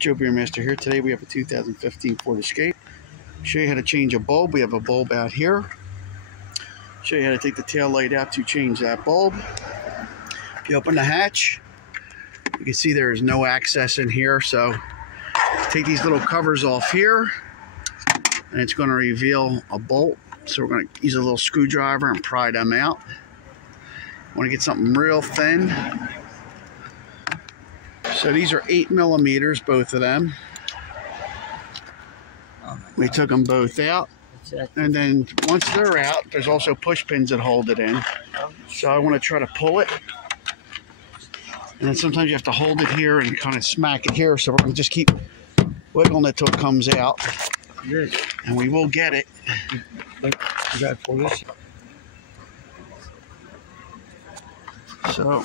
Joe Beermaster here. Today we have a 2015 Ford Escape. Show you how to change a bulb. We have a bulb out here. Show you how to take the tail light out to change that bulb. If you open the hatch, you can see there is no access in here, so take these little covers off here and it's going to reveal a bolt. So we're going to use a little screwdriver and pry them out. Want to get something real thin. So these are 8 millimeters, both of them. We took them both out. And then once they're out, there's also push pins that hold it in. So I want to try to pull it. And then sometimes you have to hold it here and kind of smack it here. So we're going to just keep wiggling it till it comes out. And we will get it. So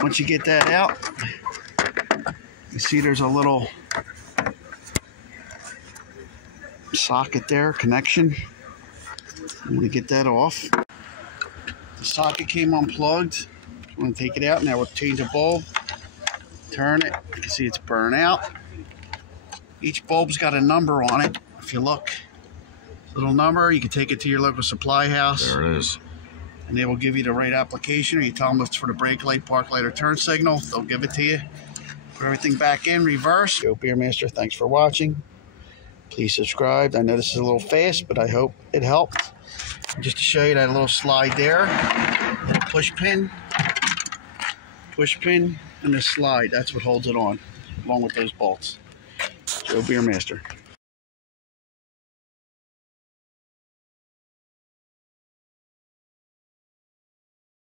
once you get that out, you see there's a little socket there, connection. I'm going to get that off. The socket came unplugged. I'm going to take it out. Now we'll change the bulb. Turn it. You can see it's burned out. Each bulb's got a number on it. If you look, little number, you can take it to your local supply house. There it is. And they will give you the right application, or you tell them if it's for the brake light, park light, or turn signal. They'll give it to you. Put everything back in, reverse. Joe Beermaster, thanks for watching. Please subscribe. I know this is a little fast, but I hope it helped. Just to show you that little slide there, little push pin, and the slide. That's what holds it on, along with those bolts. Joe Beermaster.